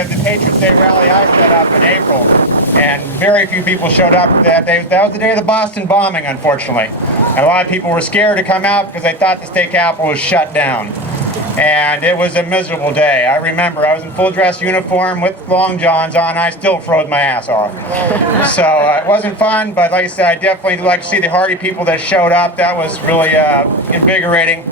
of the Patriot Day rally I set up in April, and very few people showed up that day. That was the day of the Boston bombing, unfortunately. And a lot of people were scared to come out because they thought the state capitol was shut down. And it was a miserable day. I remember I was in full dress uniform with long johns on. I still froze my ass off. So it wasn't fun, but like I said, I definitely like to see the hardy people that showed up. That was really invigorating.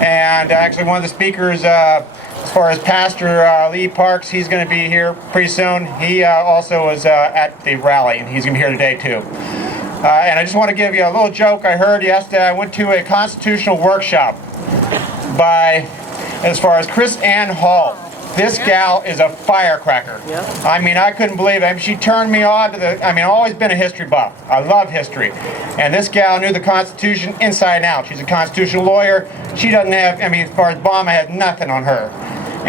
And actually one of the speakers, as far as Pastor Lee Parks, he's going to be here pretty soon. He also was at the rally, and he's going to be here today too. And I just want to give you a little joke I heard yesterday. I went to a constitutional workshop by, as far as Chris Ann Hall. This gal is a firecracker. I mean, I couldn't believe it. I mean, she turned me on to the, I mean, I've always been a history buff. I love history. And this gal knew the Constitution inside and out. She's a constitutional lawyer. She doesn't have, I mean, as far as Obama had nothing on her.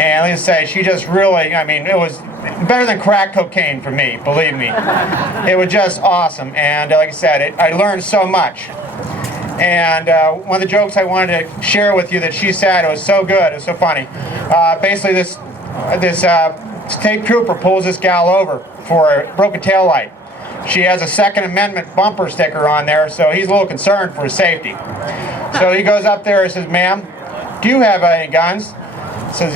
And let's say, she just really, I mean, it was better than crack cocaine for me, believe me. It was just awesome. And like I said, I learned so much. And one of the jokes I wanted to share with you that she said, it was so good, it was so funny. Basically, this state trooper pulls this gal over for a broken taillight. She has a Second Amendment bumper sticker on there, so he's a little concerned for his safety. So he goes up there and says, "Ma'am, do you have any guns?" Says,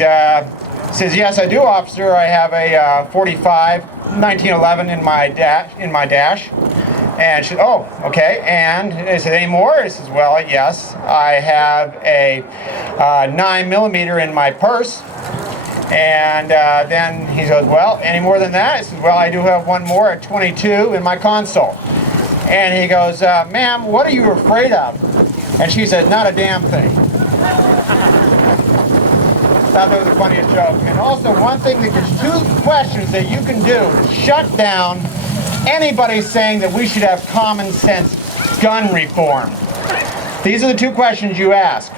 "Yes, I do, officer. I have a 45 1911 in my dash." And she said, "Oh, okay." And he said, "Any more?" He says, "Well, yes, I have a 9mm in my purse." And then he goes, "Well, any more than that?" He says, "Well, I do have one more at 22 in my console." And he goes, "Ma'am, what are you afraid of?" And she said, "Not a damn thing." Thought that was the funniest joke. And also, one thing, that there's two questions that you can do to shut down anybody saying that we should have common sense gun reform. These are the two questions you ask.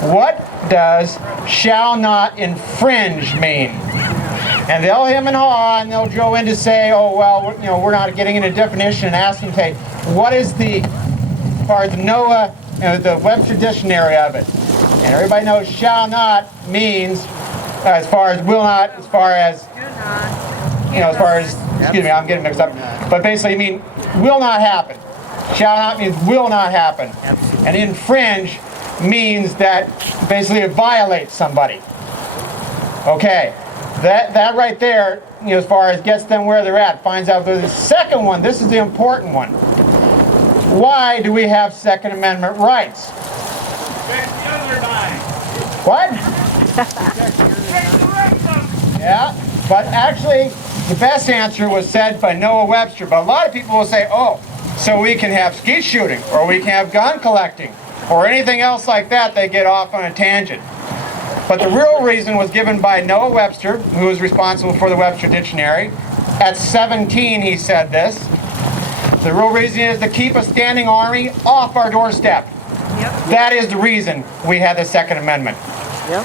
What does "shall not infringe" mean? And they'll hem and haw, and they'll go in to say, "Oh, well, you know, we're not getting into definition," and ask them, "Hey, what is the, as far as the NOAA, you know, the Webster dictionary of it?" And everybody knows "shall not" means, as far as will not, as far as, you know, as far as, excuse me, I'm getting mixed up. But basically, I mean, will not happen. Shall not means will not happen. And infringe means that basically it violates somebody. Okay, that right there, you know, as far as gets them where they're at, finds out. The second one, this is the important one. Why do we have Second Amendment rights? What? Yeah, but actually, the best answer was said by Noah Webster. But a lot of people will say, "Oh, so we can have skeet shooting, or we can have gun collecting, or anything else like that." They get off on a tangent. But the real reason was given by Noah Webster, who was responsible for the Webster Dictionary. At 17, he said this. The real reason is to keep a standing army off our doorstep. Yep. That is the reason we had the Second Amendment. Yep.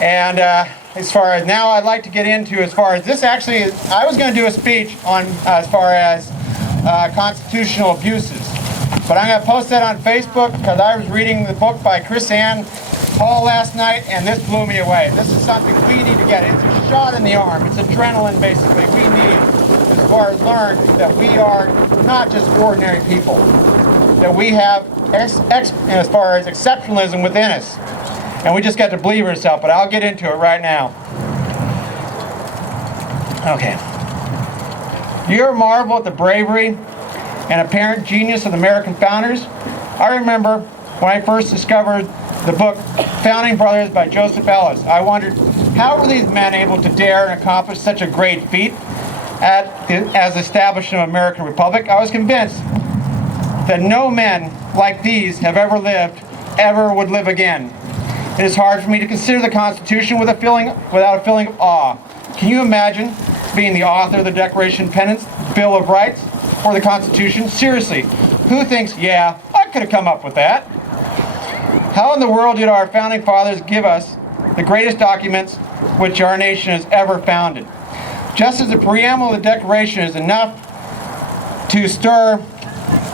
And as far as now, I'd like to get into, as far as this actually is, I was going to do a speech on as far as constitutional abuses. But I'm going to post that on Facebook because I was reading the book by Chris Ann Hall last night, and this blew me away. This is something we need to get. It's a shot in the arm. It's adrenaline, basically. We need, as far as learn, that we are not just ordinary people. That we have, as far as exceptionalism within us. And we just got to believe in ourselves, but I'll get into it right now. Okay. Do you ever marvel at the bravery and apparent genius of the American founders? I remember when I first discovered the book Founding Brothers by Joseph Ellis. I wondered, how were these men able to dare and accomplish such a great feat as the establishment of American Republic? I was convinced that no men like these have ever lived, ever would live again. It is hard for me to consider the Constitution without a feeling of awe. Can you imagine being the author of the Declaration of Independence, Bill of Rights, or the Constitution? Seriously, who thinks, "Yeah, I could have come up with that"? How in the world did our founding fathers give us the greatest documents which our nation has ever founded? Just as the preamble of the Declaration is enough to stir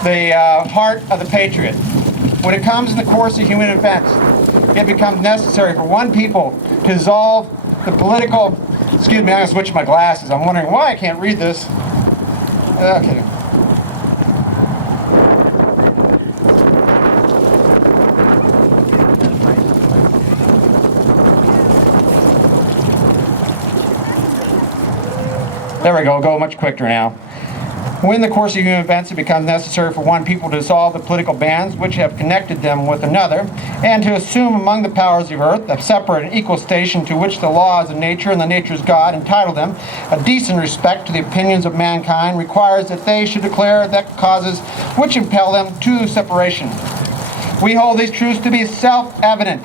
the heart of the patriot, when it comes in the course of human events, it becomes necessary for one people to dissolve the political Excuse me, I'm going to switch my glasses. I'm wondering why I can't read this. Okay. There we go much quicker now. When in the course of human events it becomes necessary for one people to dissolve the political bands which have connected them with another, and to assume among the powers of earth a separate and equal station to which the laws of nature and the nature's God entitle them, a decent respect to the opinions of mankind requires that they should declare the causes which impel them to separation. We hold these truths to be self-evident,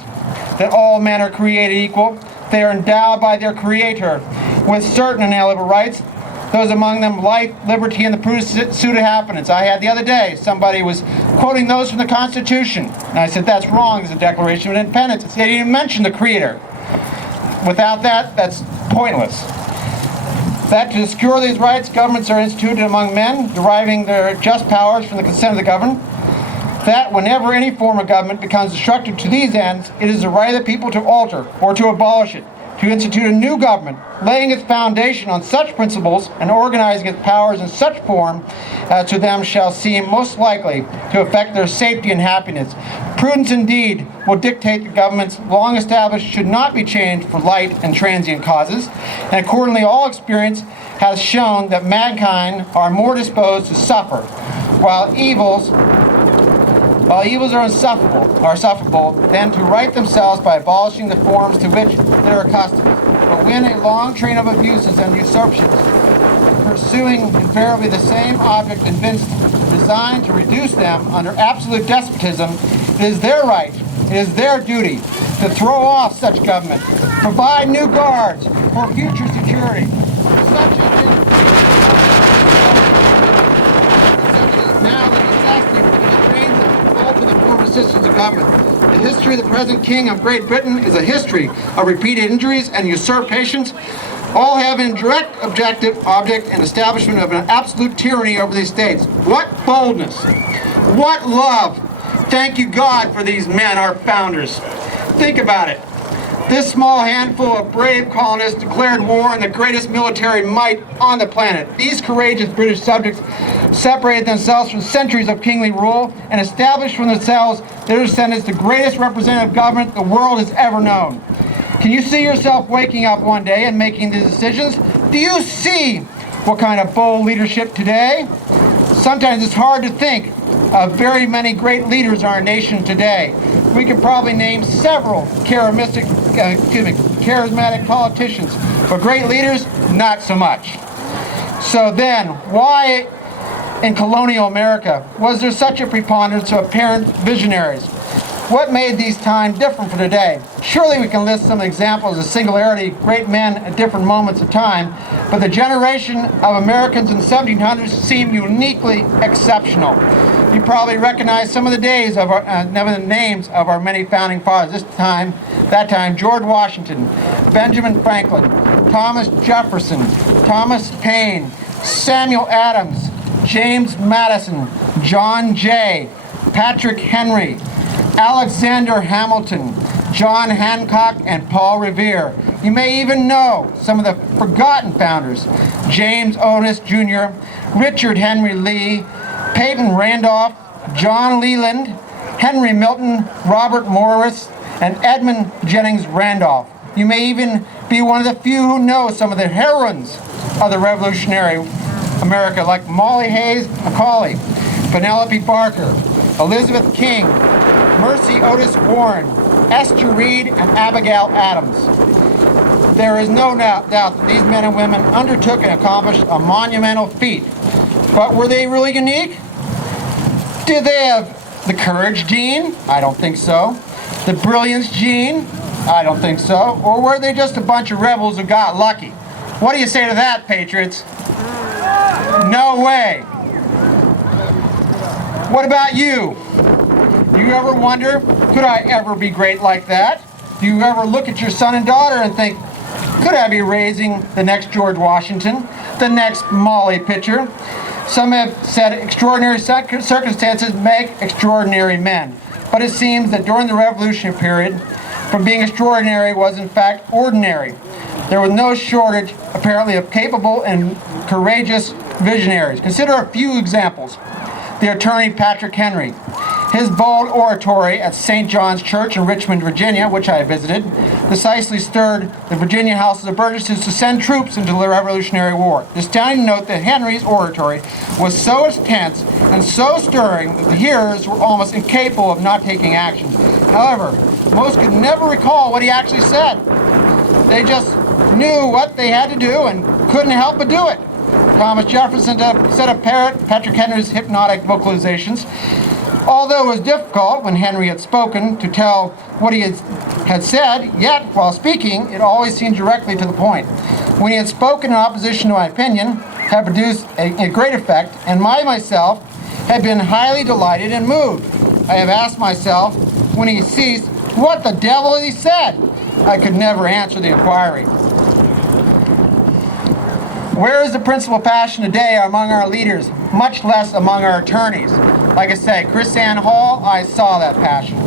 that all men are created equal, they are endowed by their Creator with certain inalienable rights, those among them life, liberty, and the pursuit of happiness. I had the other day, somebody was quoting those from the Constitution, and I said, that's wrong, it's a Declaration of Independence. They didn't even mention the Creator. Without that, that's pointless. That to secure these rights, governments are instituted among men, deriving their just powers from the consent of the governed. That whenever any form of government becomes destructive to these ends, it is the right of the people to alter or to abolish it, to institute a new government, laying its foundation on such principles and organizing its powers in such form as to them shall seem most likely to affect their safety and happiness. Prudence indeed will dictate that governments long established should not be changed for light and transient causes, and accordingly all experience has shown that mankind are more disposed to suffer, while evils are insufferable, than to right themselves by abolishing the forms to which they are accustomed. But when a long train of abuses and usurpations, pursuing invariably the same object, designed to reduce them under absolute despotism, it is their right, it is their duty to throw off such government, provide new guards for future security, such as now the necessity for the strains of to the former systems of government. The history of the present King of Great Britain is a history of repeated injuries and usurpations, all having direct object and establishment of an absolute tyranny over these states. What boldness! What love! Thank you, God, for these men, our founders. Think about it. This small handful of brave colonists declared war in the greatest military might on the planet. These courageous British subjects separated themselves from centuries of kingly rule and established for themselves, their descendants, the greatest representative government the world has ever known. Can you see yourself waking up one day and making these decisions? Do you see what kind of bold leadership today? Sometimes it's hard to think of very many great leaders in our nation today. We could probably name several charismatic politicians, but great leaders, not so much. So then, why in colonial America was there such a preponderance of apparent visionaries? What made these times different from today? Surely we can list some examples of singularity, great men at different moments of time, but the generation of Americans in the 1700s seemed uniquely exceptional. You probably recognize some of the names of our many founding fathers. That time, George Washington, Benjamin Franklin, Thomas Jefferson, Thomas Paine, Samuel Adams, James Madison, John Jay, Patrick Henry, Alexander Hamilton, John Hancock, and Paul Revere. You may even know some of the forgotten founders: James Otis Jr., Richard Henry Lee, Peyton Randolph, John Leland, Henry Milton, Robert Morris, and Edmund Jennings Randolph. You may even be one of the few who know some of the heroines of the Revolutionary America, like Molly Hayes Macaulay, Penelope Barker, Elizabeth King, Mercy Otis Warren, Esther Reed, and Abigail Adams. There is no doubt that these men and women undertook and accomplished a monumental feat. But were they really unique? Did they have the courage gene? I don't think so. The brilliance gene? I don't think so. Or were they just a bunch of rebels who got lucky? What do you say to that, Patriots? No way. What about you? Do you ever wonder, could I ever be great like that? Do you ever look at your son and daughter and think, could I be raising the next George Washington, the next Molly Pitcher? Some have said extraordinary circumstances make extraordinary men. But it seems that during the Revolutionary period, from being extraordinary was in fact ordinary. There was no shortage, apparently, of capable and courageous visionaries. Consider a few examples. The attorney Patrick Henry. His bold oratory at St. John's Church in Richmond, Virginia, which I visited, decisively stirred the Virginia Houses of Burgesses to send troops into the Revolutionary War. It is telling to note that Henry's oratory was so intense and so stirring that the hearers were almost incapable of not taking action. However, most could never recall what he actually said. They just knew what they had to do and couldn't help but do it. Thomas Jefferson said of Patrick Henry's hypnotic vocalizations, although it was difficult when Henry had spoken to tell what he had said, yet, while speaking, it always seemed directly to the point. When he had spoken in opposition to my opinion, had produced a great effect, and myself had been highly delighted and moved. I have asked myself, when he ceased, what the devil had he said? I could never answer the inquiry. Where is the principal passion today among our leaders, much less among our attorneys? Like I say, Chris Ann Hall, I saw that passion.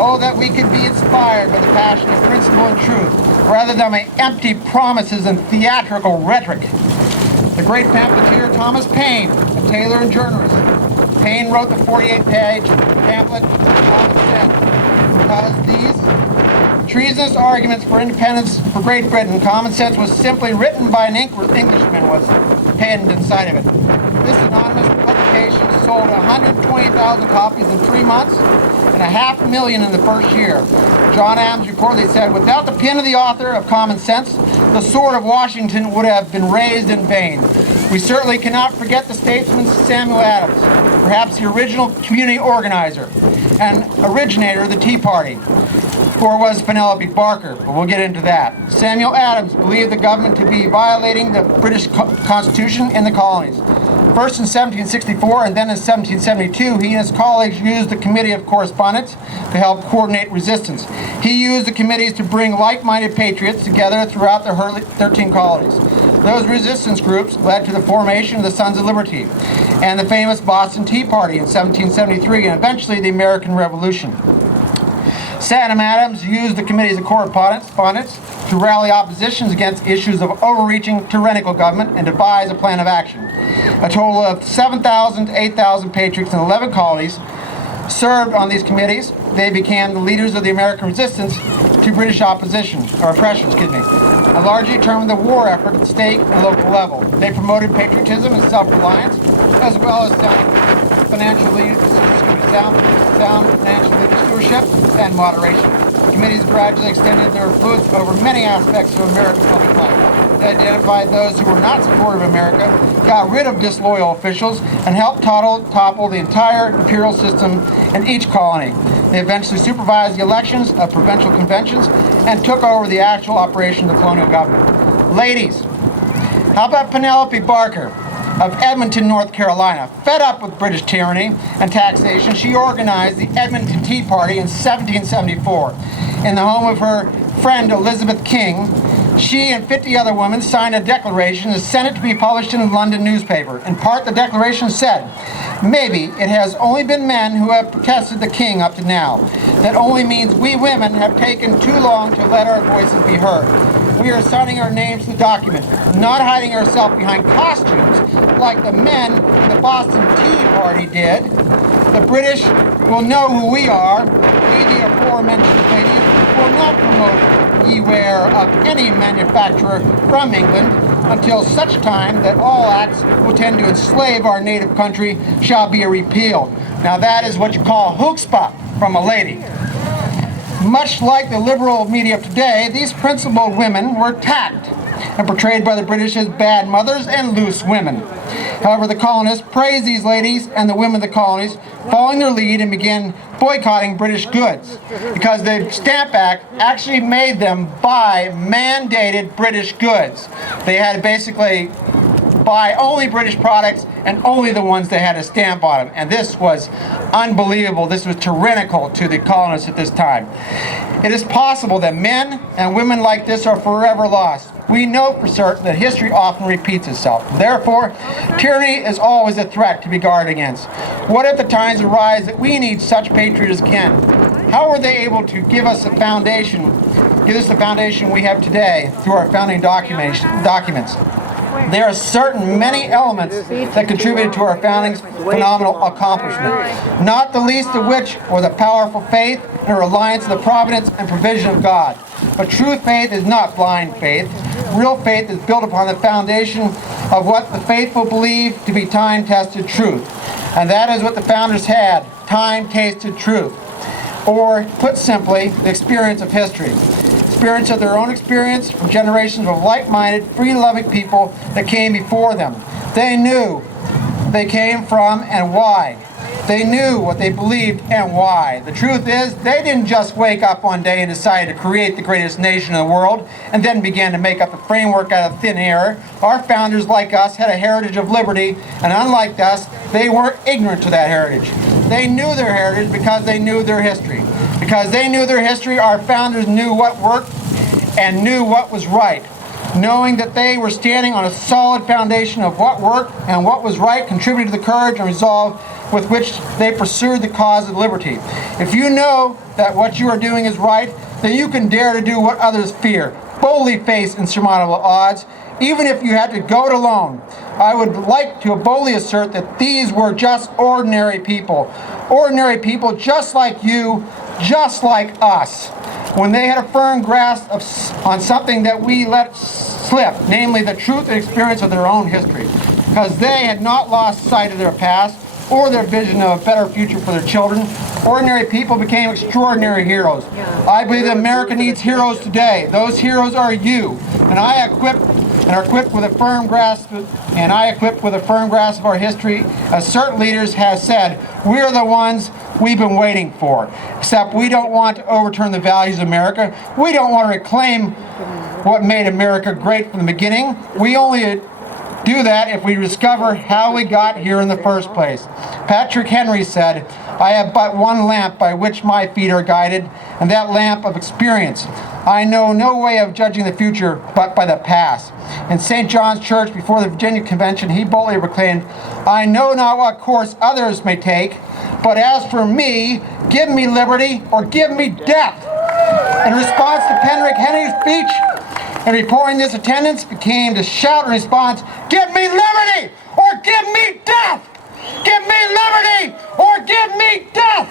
Oh, that we could be inspired by the passion of principle and truth, rather than by empty promises and theatrical rhetoric. The great pamphleteer Thomas Paine, a tailor and journalist. Paine wrote the 48-page pamphlet Common Sense. Because these treasonous arguments for independence for Great Britain, Common Sense was simply written by an Englishman, was penned inside of it. This anonymous publication sold 120,000 copies in 3 months and 500,000 in the first year. John Adams reportedly said, without the pen of the author of Common Sense, the sword of Washington would have been raised in vain. We certainly cannot forget the statesman Samuel Adams, perhaps the original community organizer and originator of the Tea Party. Or was Penelope Barker, but we'll get into that. Samuel Adams believed the government to be violating the British Constitution in the colonies. First in 1764 and then in 1772, he and his colleagues used the Committee of Correspondence to help coordinate resistance. He used the committees to bring like-minded patriots together throughout the 13 colonies. Those resistance groups led to the formation of the Sons of Liberty and the famous Boston Tea Party in 1773 and eventually the American Revolution. Sam Adams used the committees of correspondence to rally oppositions against issues of overreaching tyrannical government and devise a plan of action. A total of 7,000 to 8,000 patriots in 11 colonies served on these committees. They became the leaders of the American resistance to British oppression, and largely determined the war effort at the state and local level. They promoted patriotism and self-reliance, as well as sound financial stewardship and moderation. The committees gradually extended their influence over many aspects of American public life. They identified those who were not supportive of America, got rid of disloyal officials, and helped topple the entire imperial system in each colony. They eventually supervised the elections of provincial conventions and took over the actual operation of the colonial government. Ladies, how about Penelope Barker of Edmonton, North Carolina? Fed up with British tyranny and taxation, she organized the Edmonton Tea Party in 1774. In the home of her friend Elizabeth King, she and 50 other women signed a declaration and sent it to be published in a London newspaper. In part, the declaration said, maybe it has only been men who have protested the king up to now. That only means we women have taken too long to let our voices be heard. We are signing our names to the document, not hiding ourselves behind costumes like the men in the Boston Tea Party did. The British will know who we are. We, the aforementioned ladies, will not promote beware of any manufacturer from England until such time that all acts will tend to enslave our native country shall be repealed. Now that is what you call chutzpah from a lady. Much like the liberal media of today, these principled women were attacked and portrayed by the British as bad mothers and loose women. However, the colonists praised these ladies and the women of the colonies, following their lead, and began boycotting British goods because the Stamp Act actually made them buy mandated British goods. They had to basically buy only British products and only the ones that had a stamp on them. And this was unbelievable. This was tyrannical to the colonists at this time. It is possible that men and women like this are forever lost. We know for certain that history often repeats itself. Therefore, tyranny is always a threat to be guarded against. What if the times arise that we need such patriots again? How were they able to give us a foundation gives us the foundation we have today through our founding documents. There are certain many elements that contributed to our founding's phenomenal accomplishment, not the least of which was a powerful faith and a reliance on the providence and provision of God. But true faith is not blind faith. Real faith is built upon the foundation of what the faithful believe to be time-tested truth. And that is what the founders had, time-tasted truth. Or, put simply, the experience of history. Experience of their own experience from generations of like-minded, free-loving people that came before them. They knew they came from and why. They knew what they believed and why. The truth is, they didn't just wake up one day and decide to create the greatest nation in the world and then began to make up the framework out of thin air. Our founders, like us, had a heritage of liberty, and unlike us, they weren't ignorant to that heritage. They knew their heritage because they knew their history. Because they knew their history, our founders knew what worked and knew what was right. Knowing that they were standing on a solid foundation of what worked and what was right contributed to the courage and resolve with which they pursued the cause of liberty. If you know that what you are doing is right, then you can dare to do what others fear. Boldly face insurmountable odds, even if you had to go it alone. I would like to boldly assert that these were just ordinary people. Ordinary people just like you, just like us. When they had a firm grasp on something that we let slip, namely the truth and experience of their own history, because they had not lost sight of their past or their vision of a better future for their children, ordinary people became extraordinary heroes. I believe that America needs heroes today. Those heroes are you, and I are equipped with a firm grasp of our history. As certain leaders have said, we're the ones we've been waiting for. Except we don't want to overturn the values of America. We don't want to reclaim what made America great from the beginning. We only do that if we discover how we got here in the first place. Patrick Henry said, I have but one lamp by which my feet are guided, and that lamp of experience. I know no way of judging the future but by the past. In St. John's Church before the Virginia Convention, he boldly proclaimed, I know not what course others may take, but as for me, give me liberty or give me death. In response to Patrick Henry's speech, and reporting this attendance became to shout in response, give me liberty or give me death! Give me liberty or give me death!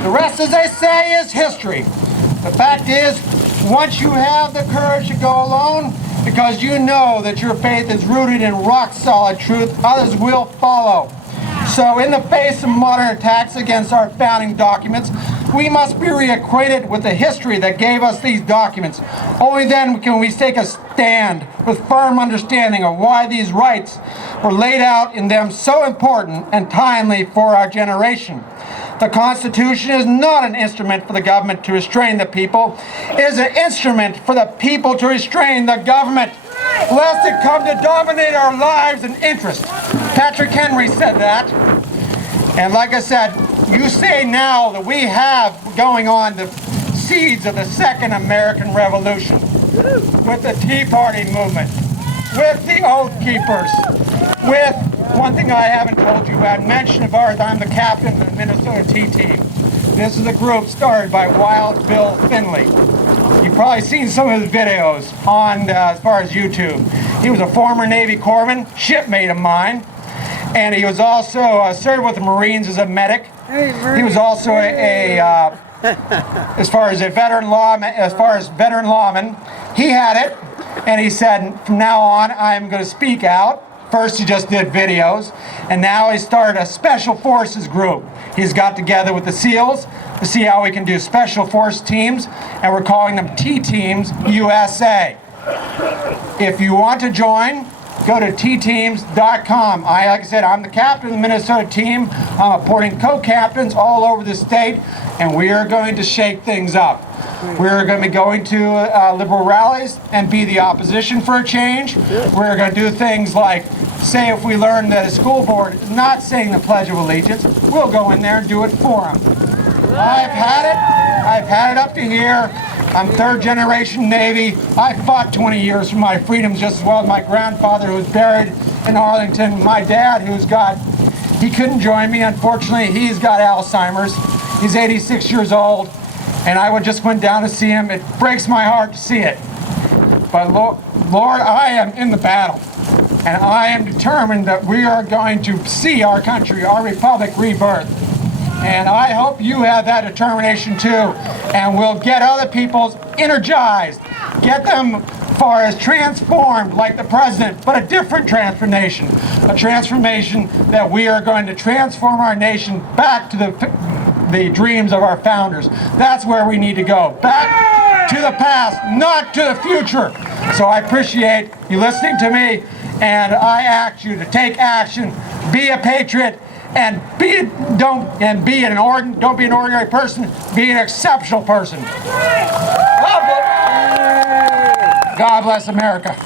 The rest, as they say, is history. The fact is, once you have the courage to go alone, because you know that your faith is rooted in rock-solid truth, others will follow. So in the face of modern attacks against our founding documents, we must be reacquainted with the history that gave us these documents. Only then can we take a stand with firm understanding of why these rights were laid out in them so important and timely for our generation. The Constitution is not an instrument for the government to restrain the people. It is an instrument for the people to restrain the government, lest it come to dominate our lives and interests. Patrick Henry said that. And like I said, you say now that we have going on the seeds of the Second American Revolution, with the Tea Party movement, with the Oath Keepers, with one thing I haven't told you about, mention of ours, I'm the captain of the Minnesota Tea Team. This is a group started by Wild Bill Finley. You've probably seen some of his videos on, as far as YouTube. He was a former Navy corpsman, shipmate of mine, and he was also served with the Marines as a medic. He was also as far as veteran lawman, he had it, and he said, from now on, I'm going to speak out. First, he just did videos, and now he started a special forces group. He's got together with the SEALs to see how we can do special force teams, and we're calling them T-Teams USA. If you want to join, go to tteams.com. Like I said, I'm the captain of the Minnesota team. I'm appointing co-captains all over the state, and we are going to shake things up. We're going to be going to liberal rallies and be the opposition for a change. We're going to do things like, say if we learn that a school board is not saying the Pledge of Allegiance, we'll go in there and do it for them. I've had it up to here. I'm third generation Navy. I fought 20 years for my freedoms just as well as my grandfather, who was buried in Arlington. My dad, he couldn't join me, unfortunately. He's got Alzheimer's. He's 86 years old. and I just went down to see him. It breaks my heart to see it. But Lord, I am in the battle, and I am determined that we are going to see our country, our republic, rebirth. And I hope you have that determination too, and we'll get other people energized, get them far as transformed like the president, but a different transformation, a transformation that we are going to transform our nation back to the dreams of our founders. That's where we need to go, back to the past, not to the future. So I appreciate you listening to me, and I ask you to take action, be a patriot, and don't be an ordinary person, be an exceptional person. God bless America.